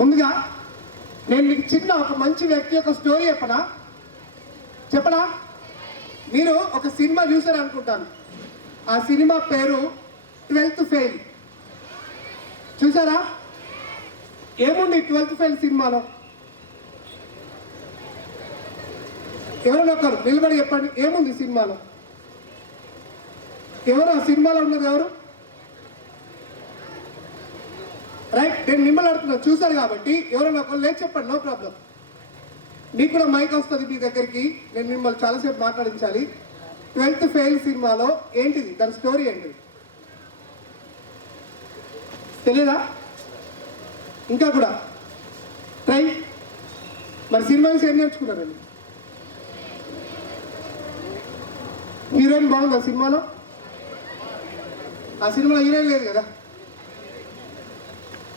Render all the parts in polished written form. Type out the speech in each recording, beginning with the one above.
ముందుగా నేను మీకు చిన్న ఒక మంచి వ్యక్తి యొక్క స్టోరీ చెప్పనా మీరు ఒక సినిమా చూసారు అనుకుంటాను. ఆ సినిమా పేరు 12th ఫెయిల్. చూసారా? ఏముంది 12th ఫెయిల్ సినిమాలో? ఎవరు ఒకరు నిలబడి చెప్పండి, ఏముంది సినిమాలో? ఎవరు ఆ సినిమాలో ఉన్నది ఎవరు? రైట్, నేను మిమ్మల్ని అడుగుతున్నా, చూసారు కాబట్టి ఎవరైనా ఒకరు లేదు చెప్పండి, నో ప్రాబ్లం. మీకు కూడా మైక్ వస్తుంది మీ దగ్గరికి, నేను మిమ్మల్ని చాలాసేపు మాట్లాడించాలి. 12th ఫెయిల్ సినిమాలో ఏంటిది, దాని స్టోరీ ఏంటిది తెలీదా? ఇంకా కూడా ట్రై. మరి సినిమా నుంచి ఏం నేర్చుకున్నారండి? హీరోయిన్ బాగుంది ఆ సినిమాలో? ఆ సినిమాలో హీరోయిన్ లేదు కదా,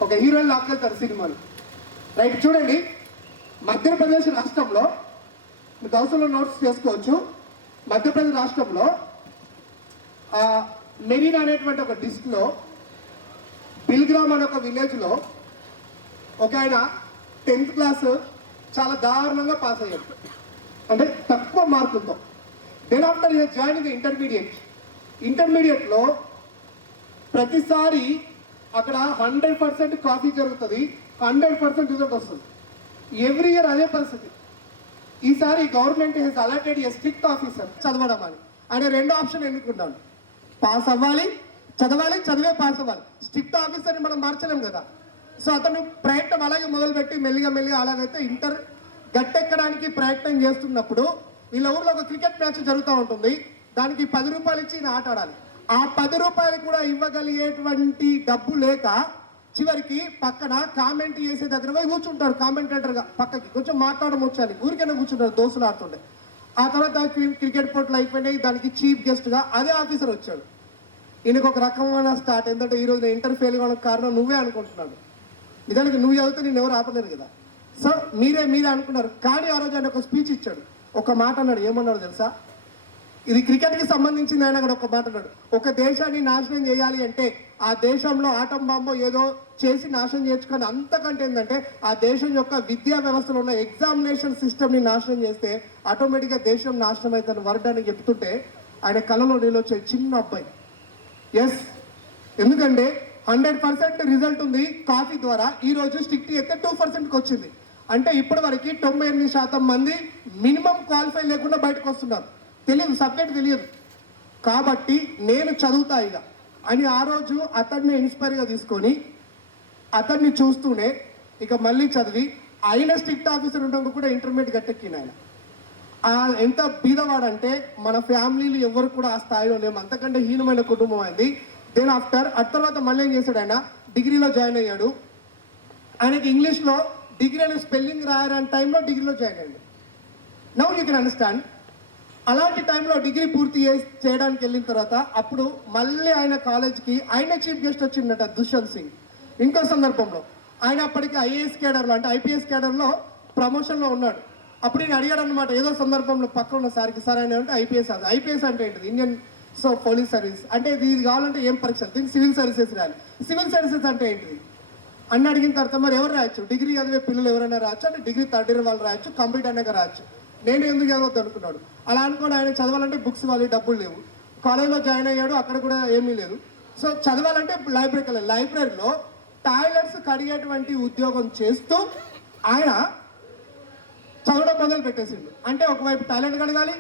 ఒక హీరోయిన్ లాక్కెళ్తారు సినిమాలు. రైట్, చూడండి, మధ్యప్రదేశ్ రాష్ట్రంలో మీకు అవసరంలో నోట్స్ చేసుకోవచ్చు. మధ్యప్రదేశ్ రాష్ట్రంలో మెరీనా అనేటువంటి ఒక డిస్ట్రిక్ట్లో బిల్గ్రామ్ అనే ఒక విలేజ్లో ఒక ఆయన 10th క్లాస్ చాలా దారుణంగా పాస్ అయ్యాడు, అంటే తక్కువ మార్కులతో. దెన్ ఆఫ్టర్ జాయినింగ్ ఇంటర్మీడియట్లో ప్రతిసారి అక్కడ 100% కాపీ జరుగుతుంది, 100% రిజల్ట్ వస్తుంది. ఎవ్రీ ఇయర్ అదే పరిస్థితి. ఈసారి government has allotted A strict officer చదవడం అని. ఆయన రెండో ఆప్షన్ ఎన్నుకున్నాడు, పాస్ అవ్వాలి, చదివే పాస్ అవ్వాలి. స్ట్రిక్ట్ ఆఫీసర్ని మనం మార్చలేం కదా. సో అతను ప్రయత్నం అలాగే మొదలుపెట్టి మెల్లిగా అలాగైతే ఇంటర్ గట్టెక్కడానికి ప్రయత్నం చేస్తున్నప్పుడు వీళ్ళ ఊర్లో ఒక క్రికెట్ మ్యాచ్ జరుగుతూ ఉంటుంది. దానికి 10 రూపాయలు ఇచ్చి ఈయన ఆట ఆడాలి. ఆ 10 రూపాయలు కూడా ఇవ్వగలిగేటువంటి డబ్బు లేక చివరికి పక్కన కామెంట్ చేసే దగ్గర పోయి కూర్చుంటారు. కామెంటేటర్గా పక్కకి కొంచెం మాట్లాడడం వచ్చాలి, ఊరికైనా కూర్చుంటారు, దోస్తులు ఆడుతుండే. ఆ తర్వాత క్రికెట్ పోట్లు అయిపోయినాయి, దానికి చీఫ్ గెస్ట్గా అదే ఆఫీసర్ వచ్చాడు. ఈయనకు ఒక రకమైన స్టార్ట్. ఎందుకంటే ఈరోజు నేను ఇంటర్ ఫెయిల్ కావడానికి కారణం నువ్వే అనుకుంటున్నాడు. నిజానికి నువ్వు చదివితే నేను ఎవరు ఆపలేరు కదా. సో మీరే అనుకున్నారు. కానీ ఆ రోజు ఆయన ఒక స్పీచ్ ఇచ్చాడు, ఒక మాట అన్నాడు. ఏమన్నాడు తెలుసా? ఇది క్రికెట్కి సంబంధించింది. ఆయన కూడా ఒక మాట అన్నాడు, ఒక దేశాన్ని నాశనం చేయాలి అంటే ఆ దేశంలో ఆటం బాంబో ఏదో చేసి నాశనం చేయొచ్చు, అంతకంటే ఏంటంటే ఆ దేశం యొక్క విద్యా వ్యవస్థలో ఉన్న ఎగ్జామినేషన్ సిస్టమ్ని నాశనం చేస్తే ఆటోమేటిక్గా దేశం నాశనం అవుతుందని వర్డ్ అని చెప్తుంటే ఆయన కళ్ళలో నీళ్ళు వచ్చే చిన్న అబ్బాయి. ఎస్, ఎందుకంటే 100% రిజల్ట్ ఉంది కాఫీ ద్వారా. ఈరోజు స్ట్రిక్ట్ అయితే 2%కి వచ్చింది. అంటే ఇప్పటి వరకు 98% మంది మినిమం క్వాలిఫై లేకుండా బయటకు వస్తున్నారు. తెలియదు, సబ్జెక్ట్ తెలియదు. కాబట్టి నేను చదువుతా ఇక అని ఆ రోజు అతన్ని ఇన్స్పైర్గా తీసుకొని అతన్ని చూస్తూనే ఇక మళ్ళీ చదివి ఆయన స్ట్రిక్ట్ ఆఫీసర్ ఉండడం కూడా ఇంటర్మీడియట్ గట్టెక్కిన ఆయన. ఎంత బీదవాడంటే మన ఫ్యామిలీలు ఎవరు కూడా ఆ స్థాయిలో లేము, అంతకంటే హీనమైన కుటుంబం అయింది. దెన్ ఆ తర్వాత మళ్ళీ ఏం చేశాడు, ఆయన డిగ్రీలో జాయిన్ అయ్యాడు. ఆయనకి ఇంగ్లీష్లో డిగ్రీ అనే స్పెల్లింగ్ రాయని టైంలో డిగ్రీలో జాయిన్ అయ్యాడు. Now you can understand. అలాంటి టైంలో డిగ్రీ పూర్తి చేయడానికి వెళ్ళిన తర్వాత అప్పుడు మళ్ళీ ఆయన కాలేజ్కి ఆయన చీఫ్ గెస్ట్ వచ్చిందట, దుష్యంత్ సింగ్. ఇంకో సందర్భంలో ఆయన అప్పటికి ఐఏఎస్ కేడర్లో అంటే ఐపీఎస్ కేడర్లో ప్రమోషన్లో ఉన్నాడు. అప్పుడు నేను అడిగాడు అనమాట, ఏదో సందర్భంలో పక్కన ఉన్న సార్కి, సార్ ఆయన అంటే ఐపీఎస్ అంటే ఏంటిది? ఇండియన్ పోలీస్ సర్వీస్ అంటే ఇది కావాలంటే ఏం పరీక్షలు, దీనికి సివిల్ సర్వీసెస్ రాయాలి. సివిల్ సర్వీసెస్ అంటే ఏంటిది అని అడిగిన తర్వాత మరి ఎవరు రాయొచ్చు? డిగ్రీ చదివే పిల్లలు ఎవరైనా రాయొచ్చు, అంటే డిగ్రీ 3rd year వాళ్ళు రాయొచ్చు, కంప్లీట్ అయినాక రాయొచ్చు. నేను ఎందుకు చదవద్దు అనుకున్నాడు. అలా అనుకోని ఆయన చదవాలంటే బుక్స్ వాళ్ళు డబ్బులు లేవు. కాలేజ్లో జాయిన్ అయ్యాడు, అక్కడ కూడా ఏమీ లేదు. సో చదవాలంటే లైబ్రరీకి వెళ్ళాలి. లైబ్రరీలో టాయిలెట్స్ కడిగేటువంటి ఉద్యోగం చేస్తూ ఆయన చదవడం మొదలు పెట్టేసిండు. అంటే ఒకవైపు టాయిలెట్ కడగాలి,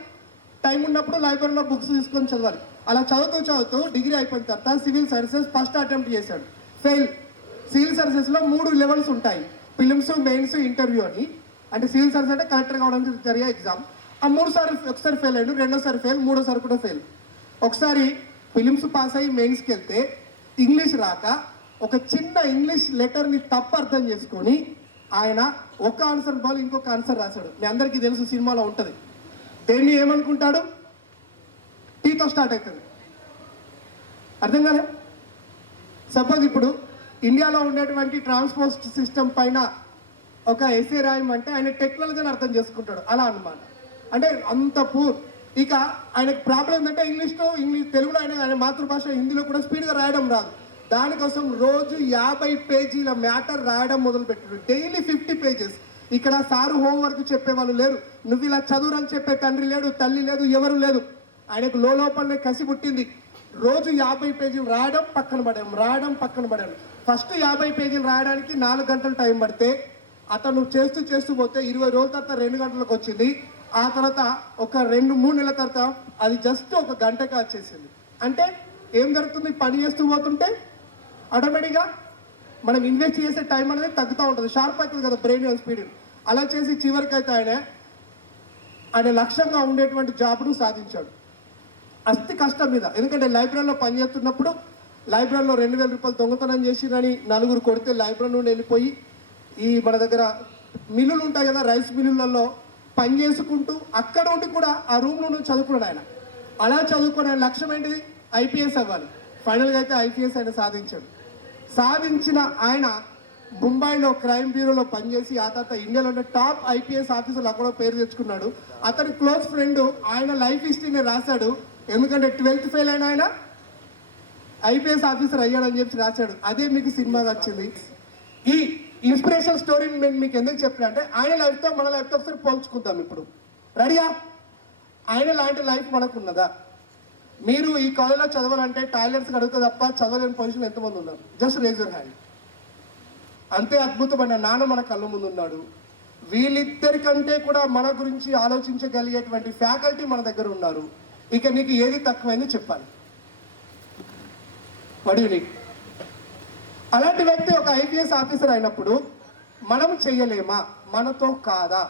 టైం ఉన్నప్పుడు లైబ్రరీలో బుక్స్ తీసుకొని చదవాలి. అలా చదువుతూ డిగ్రీ అయిపోయిన తర్వాత సివిల్ సర్వీసెస్ ఫస్ట్ అటెంప్ట్ చేశాడు, ఫెయిల్. సివిల్ సర్వీసెస్లో 3 లెవెల్స్ ఉంటాయి, ప్రిలిమ్స్, మెయిన్స్, ఇంటర్వ్యూ అని. అంటే సివిల్ సర్వీస్ అంటే కలెక్టర్ కావడానికి జరిగే ఎగ్జామ్. ఆ 3 సార్లు ఒకసారి ఫెయిల్ అయ్యాడు, రెండోసారి ఫెయిల్, మూడోసారి కూడా ఫెయిల్. ఒకసారి ఫిలిమ్స్ పాస్ అయ్యి మెయిన్స్కి వెళ్తే ఇంగ్లీష్ రాక ఒక చిన్న ఇంగ్లీష్ లెటర్ని తప్పు అర్థం చేసుకొని ఆయన ఒక ఆన్సర్ బాల్ ఇంకొక ఆన్సర్ రాశాడు. మీ అందరికీ తెలుసు, సినిమాలో ఉంటుంది. దేన్ని ఏమనుకుంటాడు? టీతో స్టార్ట్ అవుతుంది. అర్థం కాలే? సపోజ్ ఇప్పుడు ఇండియాలో ఉండేటువంటి ట్రాన్స్పోర్ట్ సిస్టమ్ పైన ఒక ఎస్ఏ రాయమంటే ఆయన టెక్నాలజీని అర్థం చేసుకుంటాడు, అలా అనమాట. అంటే అంత పూర్. ఇక ఆయనకు ప్రాబ్లం ఏంటంటే ఇంగ్లీష్ తెలుగులో ఆయన మాతృభాష హిందీలో కూడా స్పీడ్గా రాయడం రాదు. దానికోసం రోజు 50 పేజీల మ్యాటర్ రాయడం మొదలుపెట్టాడు. Daily 50 pages. ఇక్కడ సారు హోంవర్క్ చెప్పేవాళ్ళు లేరు, నువ్వు ఇలా చదువురని చెప్పే తండ్రి లేడు, తల్లి లేదు, ఎవరు లేదు. ఆయనకు లోపలనే కసి పుట్టింది. రోజు 50 పేజీలు రాయడం పక్కన పడాం. ఫస్ట్ 50 పేజీలు రాయడానికి 4 గంటలు టైం పడితే అతను చేస్తూ పోతే 20 రోజుల తర్వాత 2 గంటలకు వచ్చింది. ఆ తర్వాత ఒక 2-3 నెలల తర్వాత అది జస్ట్ 1 గంటగా వచ్చేసింది. అంటే ఏం జరుగుతుంది? పని చేస్తూ పోతుంటే ఆటోమేటిక్గా మనం ఇన్వెస్ట్ చేసే టైం అనేది తగ్గుతూ ఉంటుంది, షార్ప్ అవుతుంది కదా బ్రెయిన్ స్పీడ్. అలా చేసి చివరికి అయితే ఆయన లక్ష్యంగా ఉండేటువంటి జాబ్ను సాధించాడు. అతి కష్టం మీద. ఎందుకంటే లైబ్రరీలో పనిచేస్తున్నప్పుడు లైబ్రరీలో 2000 రూపాయలు దొంగతనం చేసిరని 4 కొడితే లైబ్రరీ నుండి వెళ్ళిపోయి ఈ మన దగ్గర మిల్లులు ఉంటాయి కదా, రైస్ మిల్లులలో పని చేసుకుంటూ అక్కడ ఉండి కూడా ఆ రూమ్లో నుండి చదువుకున్నాడు ఆయన. అలా చదువుకునే లక్ష్యం ఏంటిది? ఐపీఎస్ అవ్వాలి. ఫైనల్గా అయితే ఐపీఎస్ ఆయన సాధించాడు. సాధించిన ఆయన ముంబైలో క్రైమ్ బ్యూరోలో పనిచేసి ఆ తర్వాత ఇండియాలో ఉన్న టాప్ ఐపీఎస్ ఆఫీసర్లు అక్కడ పేరు తెచ్చుకున్నాడు. అతని క్లోజ్ ఫ్రెండ్ ఆయన లైఫ్ హిస్టరీని రాశాడు. ఎందుకంటే 12th ఫెయిల్ అయిన ఆయన ఐపీఎస్ ఆఫీసర్ అయ్యాడని చెప్పి రాశాడు. అదే మీకు సినిమాగా వచ్చింది. ఈ ఇన్స్పిరేషన్ స్టోరీని నేను మీకు ఎందుకు చెప్పిన అంటే ఆయన లైఫ్తో మన లైఫ్తో ఒకసారి పోల్చుకుందాం. ఇప్పుడు రెడీయా? ఆయన లాంటి లైఫ్ మనకు ఉన్నదా? మీరు ఈ కాలేజ్లో చదవాలంటే టాయిలెట్స్కి అడుగుతా తప్ప చదవలేని పొజిషన్ ఎంతమంది ఉన్నారు? Just raise your hand. అంతే అద్భుతమైన నాన్న మన కళ్ళ ముందు ఉన్నాడు. వీళ్ళిద్దరికంటే కూడా మన గురించి ఆలోచించగలిగేటువంటి ఫ్యాకల్టీ మన దగ్గర ఉన్నారు. ఇక నీకు ఏది తక్కువైంది చెప్పాలి. వడిని అలాంటి వ్యక్తి ఒక ఐపీఎస్ ఆఫీసర్ అయినప్పుడు మనం చెయ్యలేమా? మనతో కాదా?